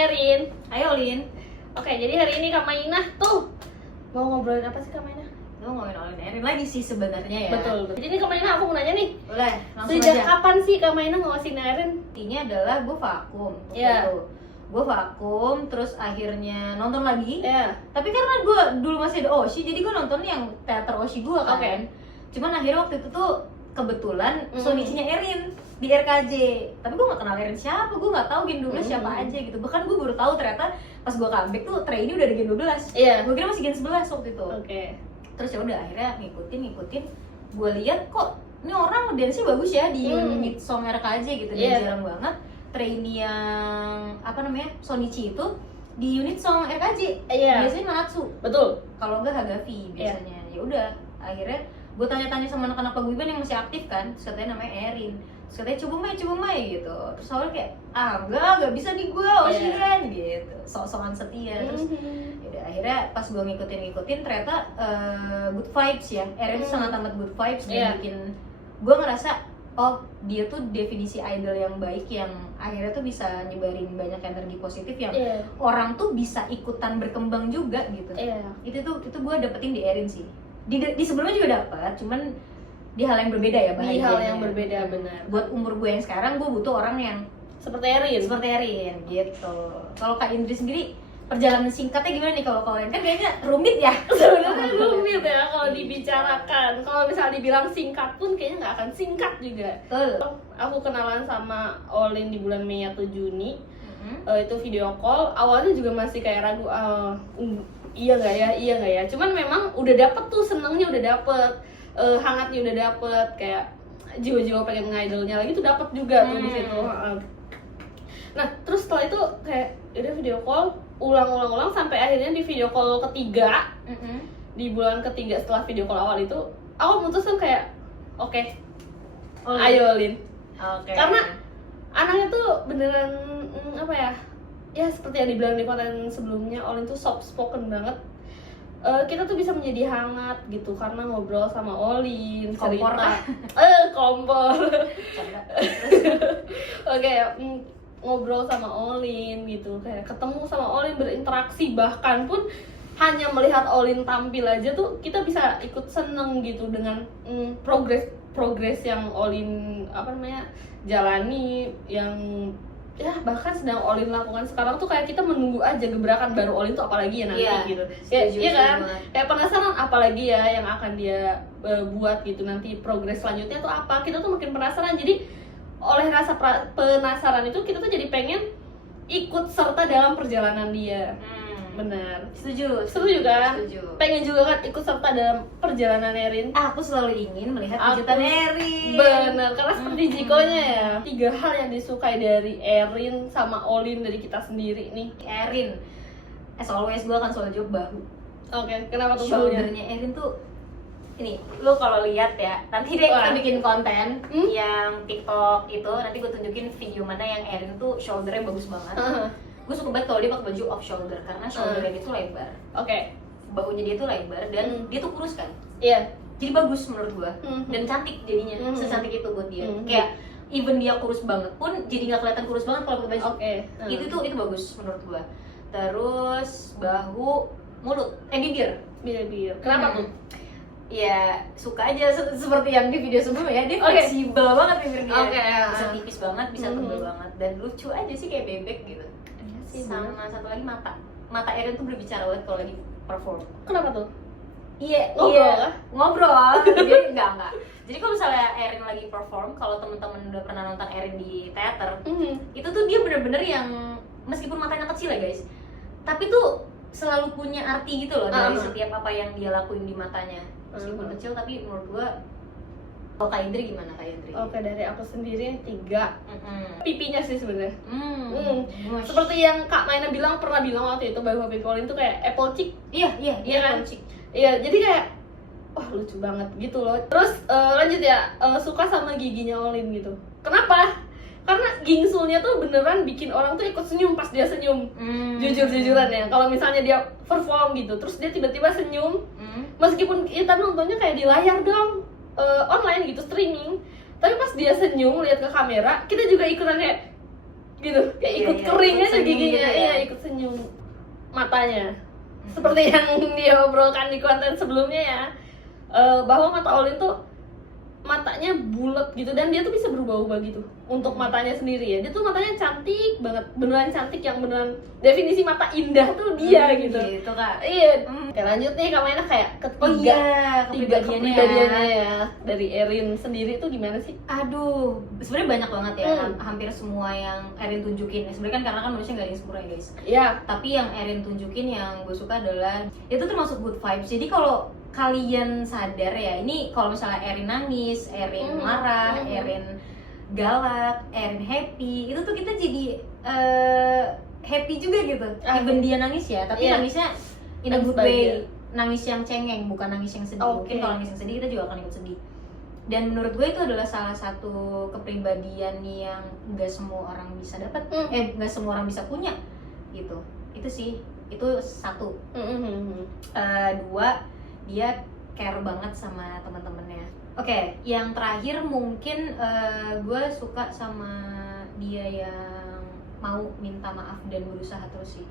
Erin. Ayo Lin. Oke, jadi hari ini Kak Mainah tuh mau ngobrolin apa sih Kak Mainah? Lu ngomongin Erin lagi sih sebenarnya ya. Betul. Jadi Kak Mainah aku mau nanya nih. Boleh, langsung Sejak aja. kapan sih Kak Mainah ngawasin Erin? Intinya adalah gue vakum. Iya. Gue vakum, terus akhirnya nonton lagi. Ya. Tapi karena gue dulu masih ada Oshi, jadi gue nonton yang teater Oshi gue kan. Oke. Cuman akhirnya waktu itu tuh kebetulan Sonichi-nya Erin di RKJ. Tapi gue gak kenal Erin siapa, gue gak tahu Gen 12 siapa aja gitu. Bahkan gue baru tahu ternyata pas gue comeback tuh trainee udah ada Gen 12. Iya. Gue kira masih Gen 11 waktu itu. Oke. Terus ya udah akhirnya ngikutin. Gue lihat kok ini orang dance-nya bagus ya di unit song RKJ gitu. Dan Iya. jarang banget trainee yang apa namanya Sonichi itu di unit song RKJ. Iya. Biasanya Manatsu. Betul. Kalau enggak Hagafi biasanya. Ya udah akhirnya gue tanya-tanya sama anak-anak paguyuban yang masih aktif kan, terus katanya namanya Erin, terus katanya coba Mai gitu. Terus awalnya kayak enggak bisa nih gue Oshiren gitu, sok-sokan setia. Terus yaudah akhirnya pas gue ngikutin ternyata good vibes ya. Erin tuh sangat amat good vibes dan bikin gue ngerasa oh dia tuh definisi idol yang baik yang akhirnya tuh bisa nyebarin banyak energi positif yang orang tuh bisa ikutan berkembang juga gitu. Itu gue dapetin di Erin sih. Di sebelumnya juga dapat, cuman di hal yang berbeda ya Di hal yang berbeda, benar. Buat umur gue yang sekarang, gue butuh orang yang Seperti Erin. gitu. Kalau Kak Indri sendiri perjalanan singkatnya gimana nih? Kalau kalian kan kayaknya rumit ya. Sebenarnya rumit ya kalau dibicarakan. Kalau misalnya dibilang singkat pun kayaknya nggak akan singkat juga. Betul. Aku kenalan sama Olin di bulan Mei atau Juni. Itu video call. Awalnya juga masih kayak ragu. Iya nggak ya. Cuman memang udah dapet tuh, senengnya udah dapet, hangatnya udah dapet, kayak jiwa-jiwa pengen ngidolnya lagi tuh dapet juga tuh di situ. Nah terus setelah itu kayak udah video call ulang sampai akhirnya di video call ketiga, di bulan ketiga setelah video call awal itu aku memutuskan kayak oke, ayo Lin. Karena anaknya tuh beneran apa ya seperti yang dibilang di konten sebelumnya, Olin tuh soft spoken banget. Kita tuh bisa menjadi hangat gitu karena ngobrol sama Olin, Kompor cerita kompor. Oke, ngobrol sama Olin gitu, kayak ketemu sama Olin, berinteraksi, bahkan pun hanya melihat Olin tampil aja tuh kita bisa ikut seneng gitu dengan progres yang Olin jalani, yang ya bahkan sedang Olin lakukan sekarang tuh kayak kita menunggu aja gebrakan baru Olin tuh apalagi ya nanti gitu. Iya kan? Kayak penasaran apalagi ya yang akan dia buat gitu nanti, progres selanjutnya tuh apa. Kita tuh makin penasaran. Jadi oleh rasa penasaran itu kita tuh jadi pengen ikut serta dalam perjalanan dia. Benar. Setuju kan? Setuju. Pengen juga kan ikut serta dalam perjalanan Erin. Aku selalu ingin melihat kejutan Erin. Benar, karena seperti Jikonya ya. 3 hal yang disukai dari Erin sama Olin dari kita sendiri nih. Erin, as always gue akan selalu jawab bahu. Oke, kenapa tuh bahunya? Shouldernya Erin tuh ini, lu kalau lihat ya, nanti deh kita bikin konten yang TikTok itu, nanti gue tunjukin video mana yang Erin tuh shouldernya bagus banget. Gue suka banget kalau dia pakai baju off shoulder karena shouldernya dia tuh lebar. Bahunya dia tuh lebar dan dia tuh kurus kan. Iya. Jadi bagus menurut gue dan cantik jadinya. Secantik itu buat dia. Kayak even dia kurus banget pun jadi nggak kelihatan kurus banget kalau pakai baju. Itu bagus menurut gue. Terus bahu, mulut, bibir. Kenapa tuh? Ya suka aja seperti yang di video sebelumnya ya, dia fleksibel banget bibir dia. Bisa tipis banget, bisa tebal banget dan lucu aja sih kayak bebek gitu. Sama satu lagi mata Erin tuh berbicara banget kalau lagi perform. Kenapa tuh? Iya, ngobrol. Jadi enggak. Jadi kalau misalnya Erin lagi perform, kalau temen-temen udah pernah nonton Erin di teater, itu tuh dia bener-bener yang meskipun matanya kecil ya guys, tapi tuh selalu punya arti gitu loh dari setiap apa yang dia lakuin di matanya. Meskipun kecil tapi menurut gua. Kalau Kak Indri gimana Kak Indri? Oke, dari aku sendiri 3. Pipinya sih sebenarnya. Seperti yang Kak Maina pernah bilang waktu itu, bahu pipi Olin tuh kayak apple cheek. Iya kan? Cheek. Iya, jadi kayak wah lucu banget gitu loh. Terus lanjut ya, suka sama giginya Olin gitu. Kenapa? Karena gingsulnya tuh beneran bikin orang tuh ikut senyum pas dia senyum. Jujur-jujuran ya, kalau misalnya dia perform gitu, terus dia tiba-tiba senyum, meskipun kita nontonnya kayak di layar dong, online gitu, streaming, tapi pas dia senyum lihat ke kamera, kita juga ikutan kayak gitu, kayak ikut kering aja giginya, matanya. Seperti yang dia obrolkan di konten sebelumnya ya, bahwa mata Olin tuh matanya bulat gitu, dan dia tuh bisa berubah-ubah gitu untuk matanya sendiri ya. Dia tuh matanya cantik banget, beneran cantik, yang beneran definisi mata indah tuh dia gitu. Gitu Kak. Iya. Oke, lanjut nih Kak Maena, kayak ketiga kepribadiannya ya dari Erin sendiri tuh gimana sih? Aduh, sebenarnya banyak banget ya, hampir semua yang Erin tunjukin. Sebenarnya kan karena kan manusia nggak ada yang sempurna ya guys. Iya. Tapi yang Erin tunjukin yang gue suka adalah itu termasuk good vibes. Jadi kalau kalian sadar ya, ini kalau misalnya Erin nangis, Erin marah, Erin galak, Erin happy, itu tuh kita jadi happy juga gitu. Even dia nangis ya, tapi nangisnya in a good way. Nangis yang cengeng, bukan nangis yang sedih. Mungkin kalau nangis yang sedih kita juga akan ikut sedih. Dan menurut gue itu adalah salah satu kepribadian yang nggak semua orang bisa dapat, nggak semua orang bisa punya gitu. Itu sih, itu satu. Dua, dia care banget sama teman-temannya. Oke, yang terakhir mungkin gue suka sama dia yang mau minta maaf dan berusaha terus sih.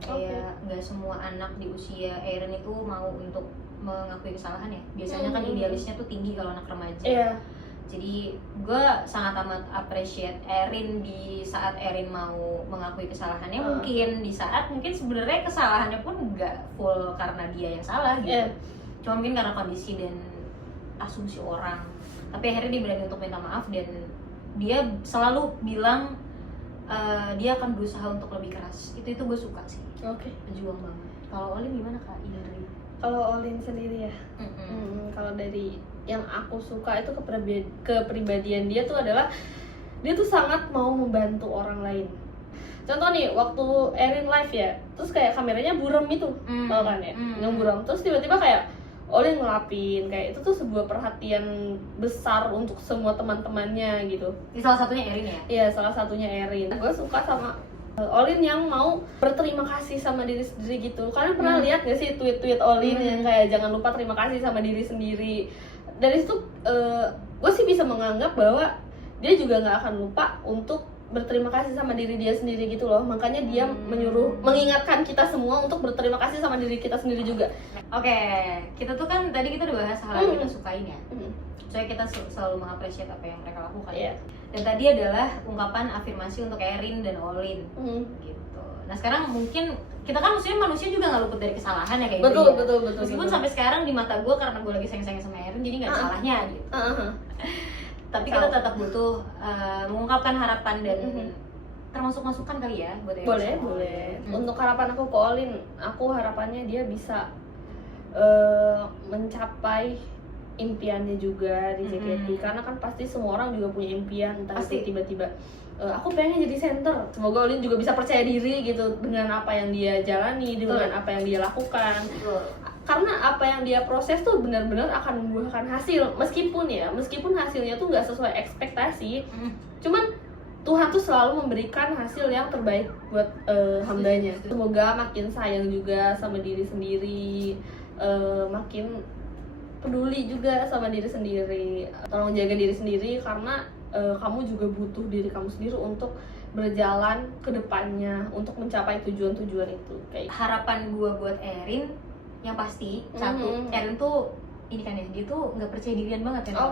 Kayak nggak semua anak di usia Erin itu mau untuk mengakui kesalahan ya. Biasanya kan idealisnya tuh tinggi kalau anak remaja. Jadi gue sangat amat appreciate Erin di saat Erin mau mengakui kesalahannya. Mungkin di saat mungkin sebenarnya kesalahannya pun nggak full karena dia yang salah gitu. Cuma mungkin karena kondisi dan asumsi orang. Tapi akhirnya dia berani untuk minta maaf, dan dia selalu bilang dia akan berusaha untuk lebih keras. Itu gue suka sih. Pejuang banget. Kalau Olin gimana Kak? Indri? Kalau Olin sendiri ya, kalau dari yang aku suka itu kepribadian dia tuh adalah dia tuh sangat mau membantu orang lain. Contoh nih, waktu Erin live ya, terus kayak kameranya buram itu, tau kan ya, yang buram. Terus tiba-tiba kayak Olin ngelapin, kayak itu tuh sebuah perhatian besar untuk semua teman-temannya gitu. Ini salah satunya Erin ya? Iya, salah satunya Erin. Gue suka sama Olin yang mau berterima kasih sama diri sendiri gitu. Kalian pernah lihat gak sih tweet-tweet Olin yang kayak jangan lupa terima kasih sama diri sendiri. Dari situ gue sih bisa menganggap bahwa dia juga nggak akan lupa untuk berterima kasih sama diri dia sendiri gitu loh. Makanya dia mengingatkan kita semua untuk berterima kasih sama diri kita sendiri juga. Oke, kita tuh kan tadi kita udah bahas hal yang kita sukain ya. Soalnya kita selalu mengapresiasi apa yang mereka lakukan. Dan tadi adalah ungkapan afirmasi untuk Erin dan Olin gitu. Nah sekarang mungkin kita kan manusia juga nggak luput dari kesalahan ya kayak betul, gitu. Betul. Meskipun sampai sekarang di mata gue karena gue lagi sayang-sayang sama Erin jadi nggak ada salahnya gitu. Tapi kita tetap butuh mengungkapkan harapan dan termasuk masukan kali ya buat Erin. Boleh. Untuk harapan aku ke Olin, aku harapannya dia bisa mencapai impiannya juga di JKT, karena kan pasti semua orang juga punya impian, entah itu tiba-tiba aku pengen jadi center. Semoga Olin juga bisa percaya diri gitu dengan apa yang dia jalani, dengan apa yang dia lakukan. Karena apa yang dia proses tuh benar-benar akan membuahkan hasil, meskipun hasilnya tuh nggak sesuai ekspektasi, cuman Tuhan tuh selalu memberikan hasil yang terbaik buat hambanya. Semoga makin sayang juga sama diri sendiri, makin peduli juga sama diri sendiri. Tolong jaga diri sendiri karena kamu juga butuh diri kamu sendiri untuk berjalan ke depannya, untuk mencapai tujuan-tujuan itu. Kayak harapan gue buat Erin yang pasti satu, Erin tuh ini kan ya, dia tuh nggak percaya dirian banget ya.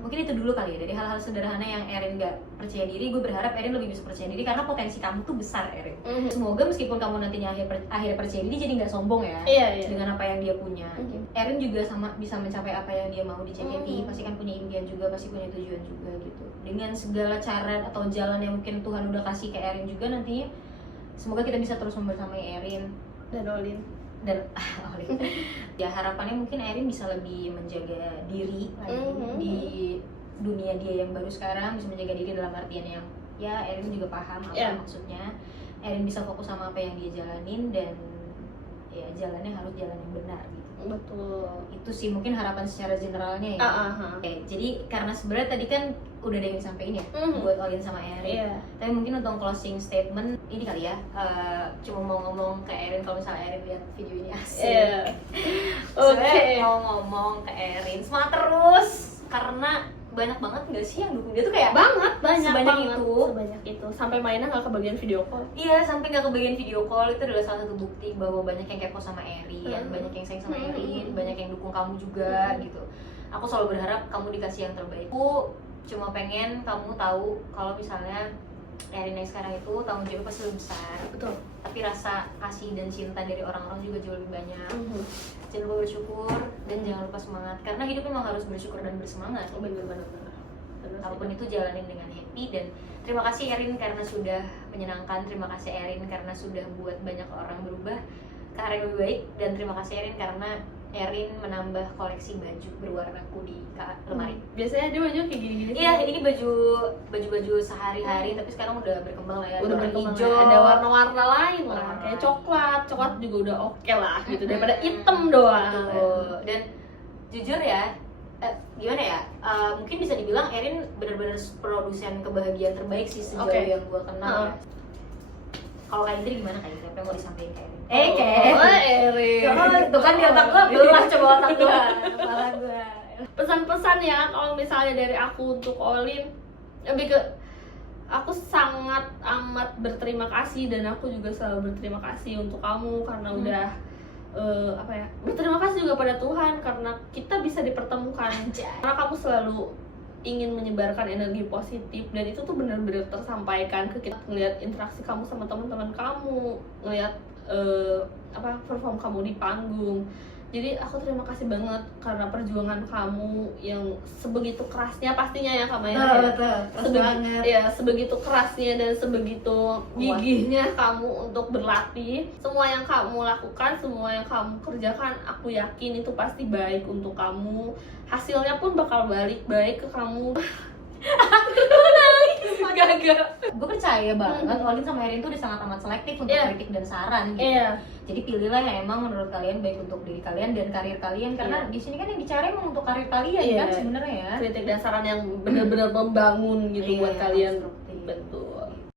Mungkin itu dulu kali ya, dari hal-hal sederhana yang Erin nggak percaya diri, gue berharap Erin lebih bisa percaya diri karena potensi kamu tuh besar Erin. Semoga meskipun kamu nantinya akhir percaya diri jadi nggak sombong ya dengan apa yang dia punya. Erin juga sama bisa mencapai apa yang dia mau di JKT, pasti kan punya impian juga, pasti punya tujuan juga gitu. Dengan segala cara atau jalan yang mungkin Tuhan udah kasih ke Erin juga nantinya, semoga kita bisa terus membersamai Erin dan Olin. Ya harapannya mungkin Erin bisa lebih menjaga diri lagi di dunia dia yang baru sekarang, bisa menjaga diri dalam artian yang ya Erin juga paham apa maksudnya. Erin bisa fokus sama apa yang dia jalanin dan ya jalannya harus jalan yang benar gitu. Betul. Itu sih mungkin harapan secara generalnya ya. Oke, jadi karena sebenarnya tadi kan udah ada yang disampaikan ya buat Olin sama Erin. Tapi mungkin untuk closing statement ini kali ya, cuma mau ngomong ke Erin kalau misalnya Erin lihat video ini asik. Mau ngomong ke Erin semangat terus karena banyak banget nggak sih yang dukung dia tuh kayak banget, banyak sebanyak banget itu. sebanyak itu sampai mainnya nggak kebagian video call. Iya, sampai nggak kebagian video call. Itu adalah salah satu bukti bahwa banyak yang kepo sama Erin, banyak yang sayang sama Erin, banyak yang dukung kamu juga gitu. Aku selalu berharap kamu dikasih yang terbaik. Aku cuma pengen kamu tahu kalau misalnya Erin yang sekarang itu tanggung jawab pasti lebih besar. Betul. Tapi rasa kasih dan cinta dari orang-orang juga jauh lebih banyak. Jangan lupa bersyukur dan jangan lupa semangat, karena hidup memang harus bersyukur dan bersemangat. Bener-bener. Apapun itu jalanin dengan happy. Dan terima kasih Erin karena sudah menyenangkan, terima kasih Erin karena sudah buat banyak orang berubah ke arah yang lebih baik, dan terima kasih Erin karena Erin menambah koleksi baju berwarnaku di lemari. Biasanya dia baju kayak gini-gini. Iya, ini baju sehari-hari, tapi sekarang udah berkembang lah ya. Udah Warna berkembang hijau, ya. Ada warna-warna lain lah, Warna kayak lain. coklat juga udah oke lah gitu daripada hitam doang. Betul. Dan jujur ya, gimana ya? Mungkin bisa dibilang Erin benar-benar produsen kebahagiaan terbaik sih sejauh yang gue kenal. Ya. Kalau Kak Indri gimana Kak Indri? Apa yang mau disampaikan Kak Erin? Erin. Tuh kan di otak gue belum coba otak gue, kepala gue. Pesan-pesan ya kalau misalnya dari aku untuk Olin, lebih ke aku sangat amat berterima kasih, dan aku juga selalu berterima kasih untuk kamu karena udah berterima kasih juga pada Tuhan karena kita bisa dipertemukan. Karena kamu selalu ingin menyebarkan energi positif, dan itu tuh benar-benar tersampaikan ke kita. Ngelihat interaksi kamu sama teman-teman kamu, ngelihat perform kamu di panggung. Jadi aku terima kasih banget karena perjuangan kamu yang sebegitu kerasnya pastinya ya Kak Maya. Sebegitu kerasnya dan sebegitu gigihnya kamu untuk berlatih. Semua yang kamu lakukan, semua yang kamu kerjakan, aku yakin itu pasti baik untuk kamu. Hasilnya pun bakal balik baik ke kamu. Gagal. Gue percaya banget Olin sama Erin tuh udah sangat amat selektif untuk kritik dan saran gitu. Jadi pilihlah yang emang menurut kalian baik untuk diri kalian dan karir kalian, karena di sini kan yang dicari emang untuk karir kalian kan sebenarnya ya. Kritik dan saran yang benar-benar membangun gitu buat kalian. Betul.